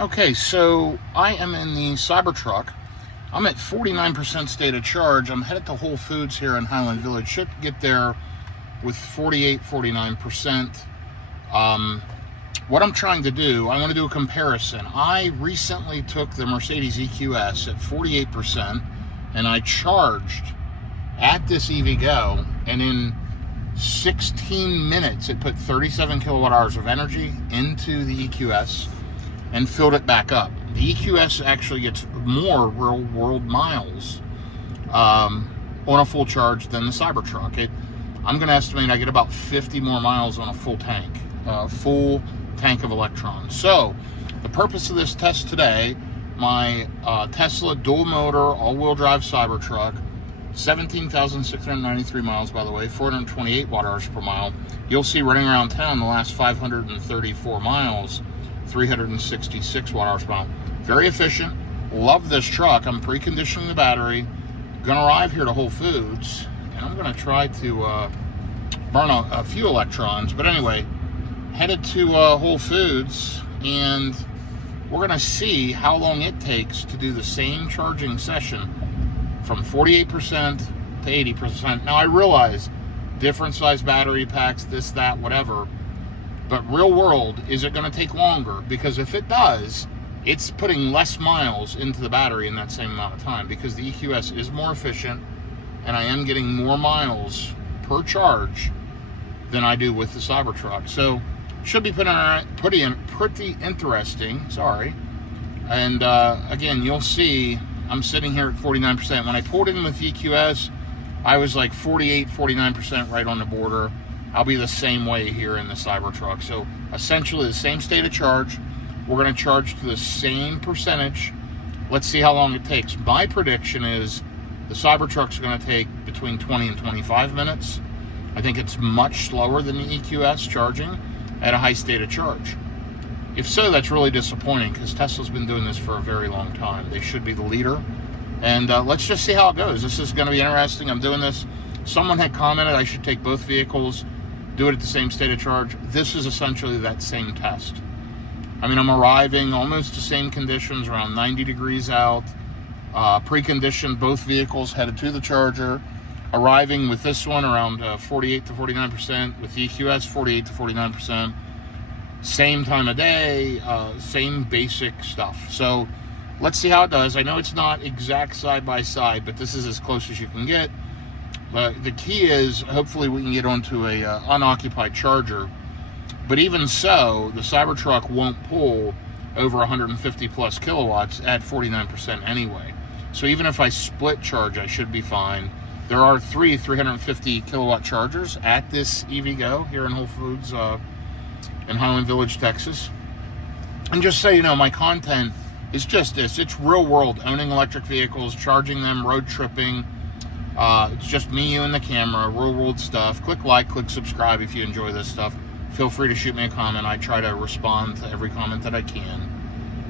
Okay, so I am in the Cybertruck. I'm at 49% state of charge. I'm headed to Whole Foods here in Highland Village. Should get there with 48, 49%. What I'm trying to do, I want to do a comparison. I recently took the Mercedes EQS at 48% and I charged at this EVgo, and in 16 minutes it put 37 kilowatt hours of energy into the EQS and filled it back up. The EQS actually gets more real world miles on a full charge than the Cybertruck. I'm going to estimate I get about 50 more miles on a full tank of electrons. So the purpose of this test today, my Tesla dual motor all-wheel drive Cybertruck, 17,693 miles, by the way, 428 watt hours per mile. You'll see running around town the last 534 miles, 366 watt hours per mile. Very efficient. Love this truck. I'm preconditioning the battery. Gonna arrive here to Whole Foods, and I'm gonna try to burn a few electrons. But anyway, headed to Whole Foods, and we're gonna see how long it takes to do the same charging session from 48% to 80%. Now I realize different size battery packs, this, that, whatever. But real world, is it going to take longer? Because if it does, it's putting less miles into the battery in that same amount of time, because the EQS is more efficient and I am getting more miles per charge than I do with the Cybertruck. So should be pretty interesting. Sorry. And again, you'll see I'm sitting here at 49%. When I pulled in with the EQS, I was like 48, 49% right on the border. I'll be the same way here in the Cybertruck. So essentially the same state of charge. We're going to charge to the same percentage. Let's see how long it takes. My prediction is the Cybertruck's going to take between 20 and 25 minutes. I think it's much slower than the EQS charging at a high state of charge. If so, that's really disappointing, because Tesla's been doing this for a very long time. They should be the leader. And let's just see how it goes. This is going to be interesting. I'm doing this. Someone had commented I should take both vehicles, do it at the same state of charge. This is essentially that same test. I mean, I'm arriving almost the same conditions, around 90 degrees out. Preconditioned both vehicles, headed to the charger. Arriving with this one around 48 to 49%. With the EQS, 48 to 49%. Same time of day, same basic stuff. So let's see how it does. I know it's not exact side by side, but this is as close as you can get. But the key is, hopefully we can get onto a unoccupied charger. But even so, the Cybertruck won't pull over 150 plus kilowatts at 49% anyway. So even if I split charge, I should be fine. There are 350 kilowatt chargers at this EVgo here in Whole Foods in Highland Village, Texas. And just so you know, my content is just this. It's real world, owning electric vehicles, charging them, road tripping. It's just me, you, and the camera, real world stuff. Click like, click subscribe if you enjoy this stuff. Feel free to shoot me a comment. I try to respond to every comment that I can.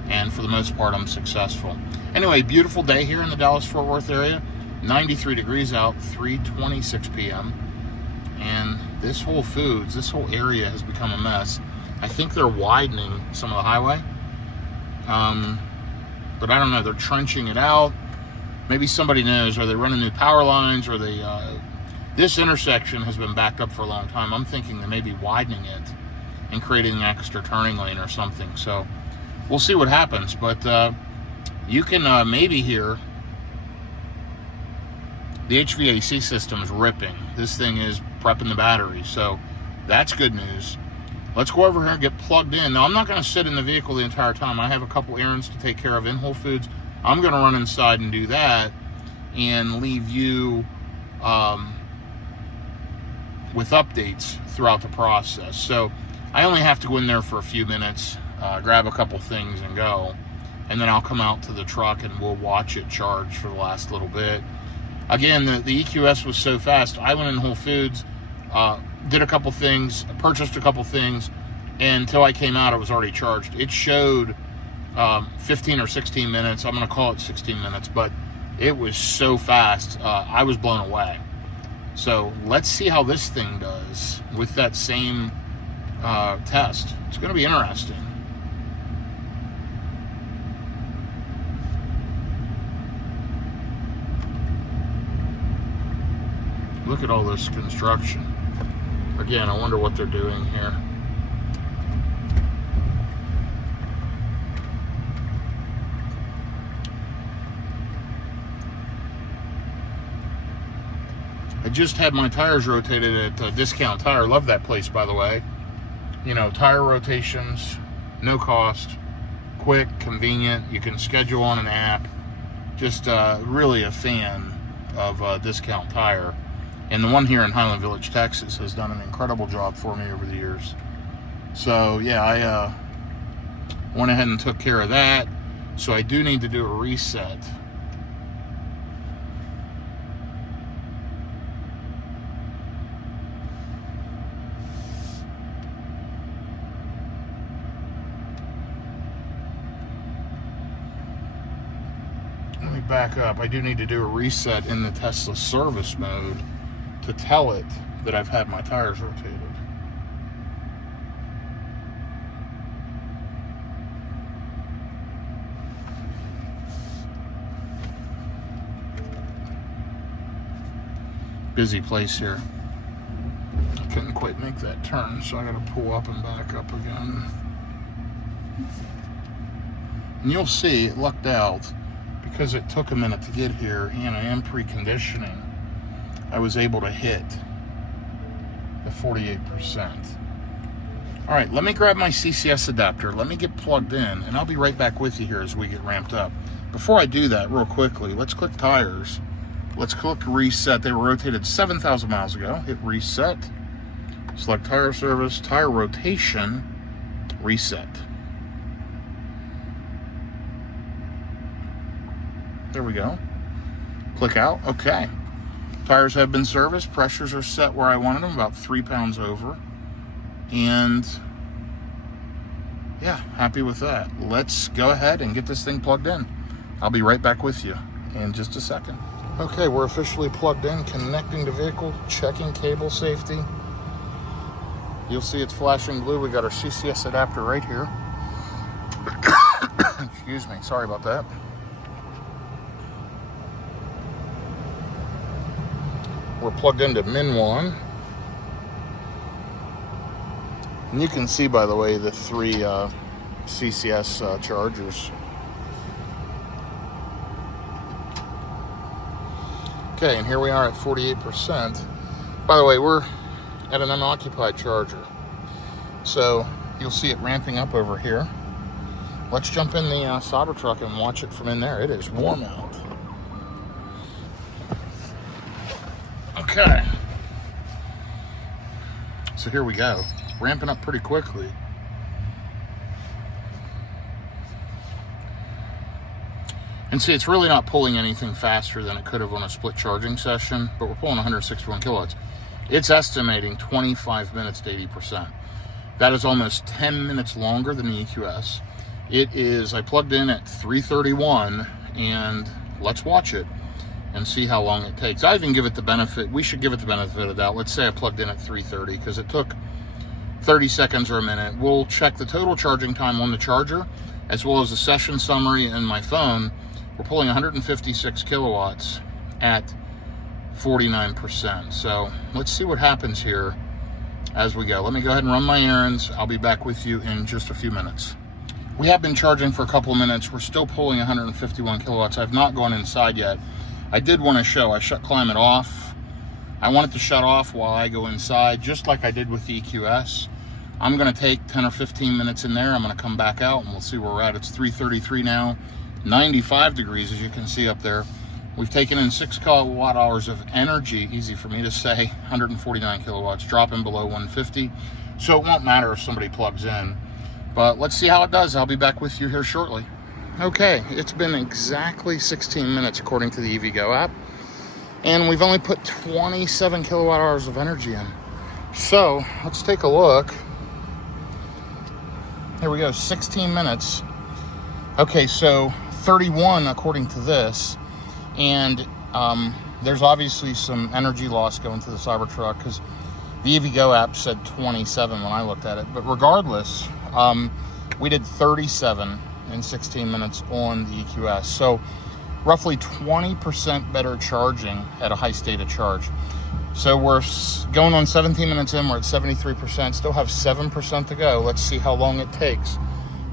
And for the most part, I'm successful. Anyway, beautiful day here in the Dallas-Fort Worth area. 93 degrees out, 3:26 p.m. And this Whole Foods, this whole area has become a mess. I think they're widening some of the highway. But I don't know, they're trenching it out. Maybe somebody knows. Are they running new power lines? Or they? This intersection has been backed up for a long time. I'm thinking they may be widening it and creating an extra turning lane or something. So we'll see what happens. But you can maybe hear the HVAC system is ripping. This thing is prepping the battery. So that's good news. Let's go over here and get plugged in. Now, I'm not going to sit in the vehicle the entire time. I have a couple errands to take care of in Whole Foods. I'm going to run inside and do that and leave you with updates throughout the process. So I only have to go in there for a few minutes, grab a couple things and go. And then I'll come out to the truck and we'll watch it charge for the last little bit. Again, the EQS was so fast. I went in Whole Foods, did a couple things, purchased a couple things, and until I came out, it was already charged. It showed 15 or 16 minutes. I'm going to call it 16 minutes, but it was so fast. I was blown away. So let's see how this thing does with that same test. It's going to be interesting. Look at all this construction. Again, I wonder what they're doing here. I just had my tires rotated at Discount Tire. Love that place, by the way. You know, tire rotations, no cost, quick, convenient. You can schedule on an app. Just really a fan of Discount Tire. And the one here in Highland Village, Texas, has done an incredible job for me over the years. So, yeah, I went ahead and took care of that. So I do need to do a reset. Let me back up. I do need to do a reset in the Tesla service mode to tell it that I've had my tires rotated. Busy place here. I couldn't quite make that turn, so I got to pull up and back up again. And you'll see it lucked out because it took a minute to get here, and I am preconditioning. I was able to hit the 48%. All right, let me grab my CCS adapter. Let me get plugged in, and I'll be right back with you here as we get ramped up. Before I do that, real quickly, let's click tires. Let's click reset. They were rotated 7,000 miles ago. Hit reset. Select tire service, tire rotation, reset. There we go. Click out. Okay. Tires have been serviced. Pressures are set where I wanted them, about 3 pounds over. And yeah, happy with that. Let's go ahead and get this thing plugged in. I'll be right back with you in just a second. Okay, we're officially plugged in, connecting to vehicle, checking cable safety. You'll see it's flashing blue. We got our CCS adapter right here. Excuse me, sorry about that. We're plugged into min 1. And you can see, by the way, the 3 CCS chargers. Okay, and here we are at 48%. By the way, we're at an unoccupied charger. So you'll see it ramping up over here. Let's jump in the Cybertruck and watch it from in there. It is warm out. Okay. So here we go. Ramping up pretty quickly. And see, it's really not pulling anything faster than it could have on a split charging session, but we're pulling 161 kilowatts. It's estimating 25 minutes to 80%. That is almost 10 minutes longer than the EQS. It is, I plugged in at 3:31, and let's watch it and see how long it takes. I even give it the benefit, we should give it the benefit of the doubt. Let's say I plugged in at 3:30 because it took 30 seconds or a minute. We'll check the total charging time on the charger as well as the session summary in my phone. We're pulling 156 kilowatts at 49%. So let's see what happens here as we go. Let me go ahead and run my errands. I'll be back with you in just a few minutes. We have been charging for a couple of minutes. We're still pulling 151 kilowatts. I've not gone inside yet. I did want to show, I shut climate off. I want it to shut off while I go inside, just like I did with the EQS. I'm going to take 10 or 15 minutes in there. I'm going to come back out and we'll see where we're at. It's 3:33 now, 95 degrees, as you can see up there. We've taken in 6 kilowatt hours of energy, easy for me to say, 149 kilowatts, dropping below 150. So it won't matter if somebody plugs in, but let's see how it does. I'll be back with you here shortly. Okay, it's been exactly 16 minutes according to the EVgo app, and we've only put 27 kilowatt hours of energy in. So let's take a look. Here we go, 16 minutes. Okay, so 31 according to this, and there's obviously some energy loss going to the Cybertruck because the EVgo app said 27 when I looked at it. But regardless, we did 37 in 16 minutes on the EQS. So roughly 20% better charging at a high state of charge. So we're going on 17 minutes in. We're at 73%. Still have 7% to go. Let's see how long it takes.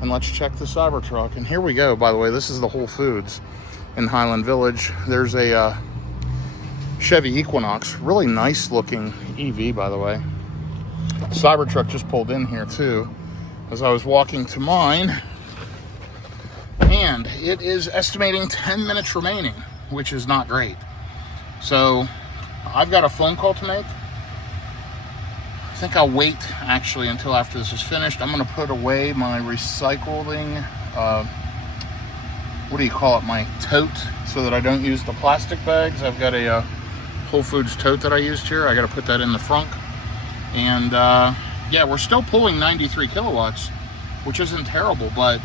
And let's check the Cybertruck. And here we go, by the way. This is the Whole Foods in Highland Village. There's a Chevy Equinox. Really nice looking EV, by the way. Cybertruck just pulled in here, too, as I was walking to mine. And it is estimating 10 minutes remaining, which is not great. So I've got a phone call to make. I think I'll wait, actually, until after this is finished. I'm going to put away my recycling, what do you call it, my tote, so that I don't use the plastic bags. I've got a Whole Foods tote that I used here. I got to put that in the front. And, yeah, we're still pulling 93 kilowatts, which isn't terrible, but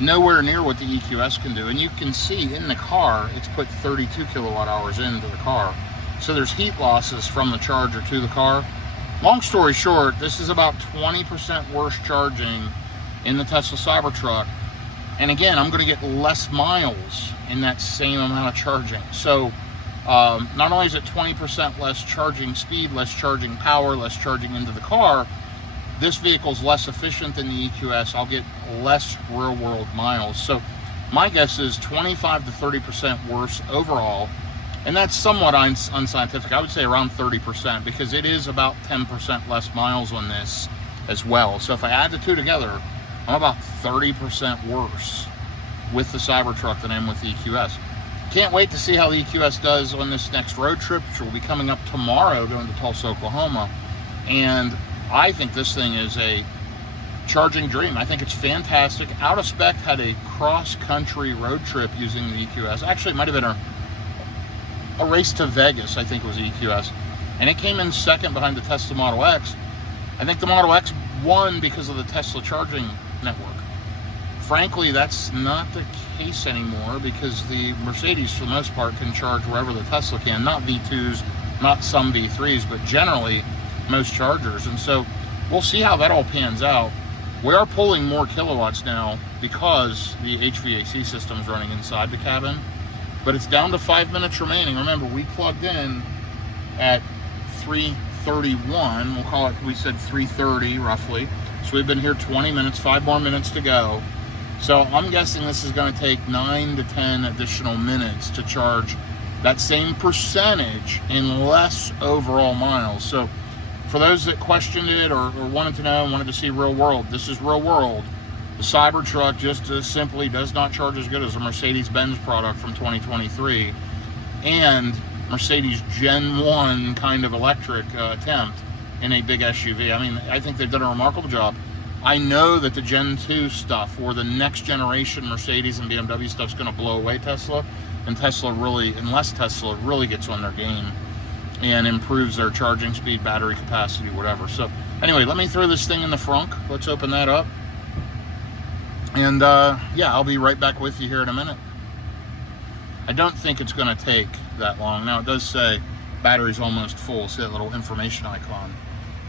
nowhere near what the EQS can do. And you can see in the car, it's put 32 kilowatt hours into the car. So there's heat losses from the charger to the car. Long story short, this is about 20% worse charging in the Tesla Cybertruck. And again, I'm going to get less miles in that same amount of charging. So not only is it 20% less charging speed, less charging power, less charging into the car, this vehicle's less efficient than the EQS. I'll get less real world miles. So my guess is 25 to 30% worse overall. And that's somewhat unscientific. I would say around 30%, because it is about 10% less miles on this as well. So if I add the two together, I'm about 30% worse with the Cybertruck than I am with the EQS. Can't wait to see how the EQS does on this next road trip, which will be coming up tomorrow, going to Tulsa, Oklahoma. And I think this thing is a charging dream. I think it's fantastic. Out of Spec had a cross-country road trip using the EQS. Actually, it might have been a race to Vegas, I think it was the EQS. And it came in second behind the Tesla Model X. I think the Model X won because of the Tesla charging network. Frankly, that's not the case anymore, because the Mercedes, for the most part, can charge wherever the Tesla can. Not V2s, not some V3s, but generally most chargers. And so we'll see how that all pans out. We are pulling more kilowatts now because the HVAC system is running inside the cabin, but it's down to 5 minutes remaining. Remember, we plugged in at 3:31. We'll call it, we said 3:30 roughly. So we've been here 20 minutes, 5 more minutes to go. So I'm guessing this is going to take 9 to 10 additional minutes to charge that same percentage in less overall miles. So for those that questioned it or wanted to know and wanted to see real world, this is real world. The Cybertruck just as simply does not charge as good as a Mercedes-Benz product from 2023 and Mercedes Gen 1 kind of electric attempt in a big SUV. I mean, I think they've done a remarkable job. I know that the Gen 2 stuff, or the next generation Mercedes and BMW stuff, is going to blow away Tesla, and Tesla really, unless Tesla really gets on their game and improves their charging speed, battery capacity, whatever. So anyway, let me throw this thing in the frunk. Let's open that up. And yeah, I'll be right back with you here in a minute. I don't think it's going to take that long. Now, it does say battery's almost full. See that little information icon?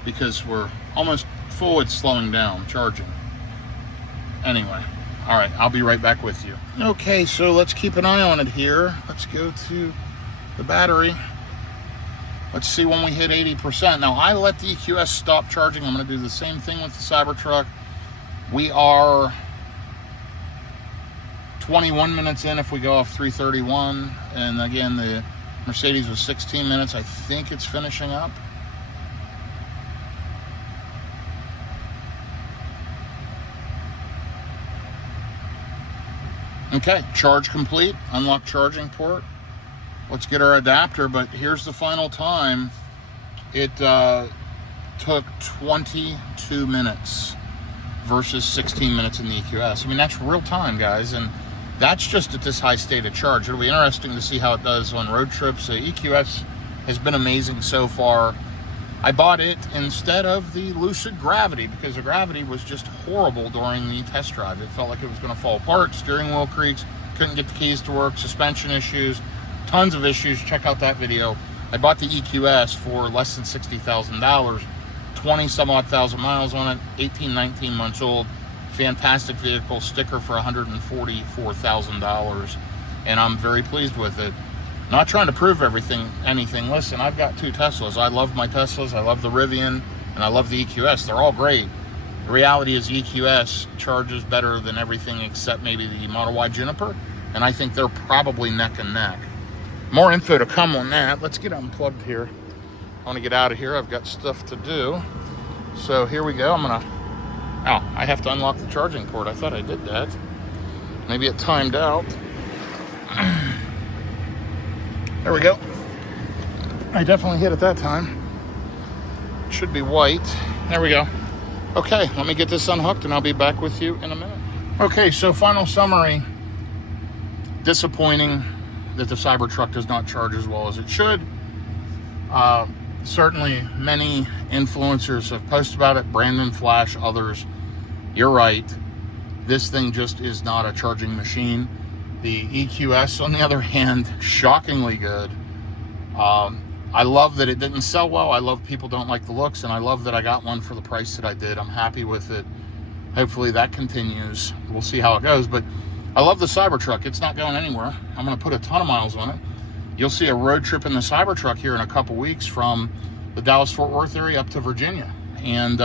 Because we're almost full, it's slowing down, charging. Anyway, all right, I'll be right back with you. Okay, so let's keep an eye on it here. Let's go to the battery. Let's see when we hit 80%. Now, I let the EQS stop charging. I'm going to do the same thing with the Cybertruck. We are 21 minutes in if we go off 3:31. And again, the Mercedes was 16 minutes. I think it's finishing up. Okay, charge complete. Unlock charging port. Let's get our adapter, but here's the final time. It took 22 minutes versus 16 minutes in the EQS. I mean, that's real time, guys, and that's just at this high state of charge. It'll be interesting to see how it does on road trips. The EQS has been amazing so far. I bought it instead of the Lucid Gravity because the Gravity was just horrible during the test drive. It felt like it was going to fall apart. Steering wheel creaks, couldn't get the keys to work, suspension issues, tons of issues. Check out that video. I bought the EQS for less than $60,000, 20 some odd thousand miles on it, 18, 19 months old. Fantastic vehicle, sticker for $144,000, and I'm very pleased with it. Not trying to prove anything. Listen, I've got 2 Teslas. I love my Teslas. I love the Rivian, and I love the EQS. They're all great. The reality is EQS charges better than everything except maybe the Model Y Juniper, and I think they're probably neck and neck. More info to come on that. Let's get unplugged here. I want to get out of here. I've got stuff to do. So here we go. I have to unlock the charging port. I thought I did that. Maybe it timed out. There we go. I definitely hit it that time. It should be white. There we go. Okay, let me get this unhooked and I'll be back with you in a minute. Okay, so final summary. Disappointing that the Cybertruck does not charge as well as it should. Certainly many influencers have posted about it. Brandon Flash, others. You're right. This thing just is not a charging machine. The EQS, on the other hand, shockingly good. I love that it didn't sell well. I love people don't like the looks, and I love that I got one for the price that I did. I'm happy with it. Hopefully that continues. We'll see how it goes, but I love the Cybertruck. It's not going anywhere. I'm going to put a ton of miles on it. You'll see a road trip in the Cybertruck here in a couple weeks from the Dallas-Fort Worth area up to Virginia, and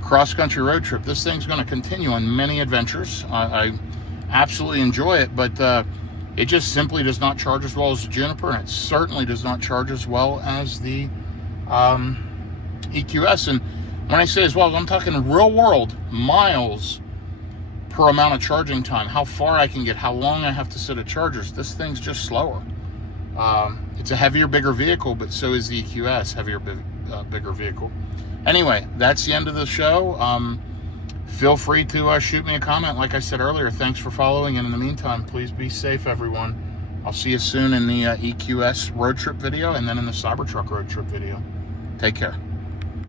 cross-country road trip. This thing's going to continue on many adventures. I absolutely enjoy it, but it just simply does not charge as well as the Juniper, and it certainly does not charge as well as the EQS. And when I say as well, I'm talking real world miles per amount of charging time, how far I can get, how long I have to sit at chargers. This thing's just slower. It's a heavier, bigger vehicle, but so is the EQS, heavier, bigger vehicle. Anyway, that's the end of the show. Feel free to shoot me a comment. Like I said earlier, thanks for following, and in the meantime, please be safe, everyone. I'll see you soon in the EQS road trip video, and then in the Cybertruck road trip video. Take care.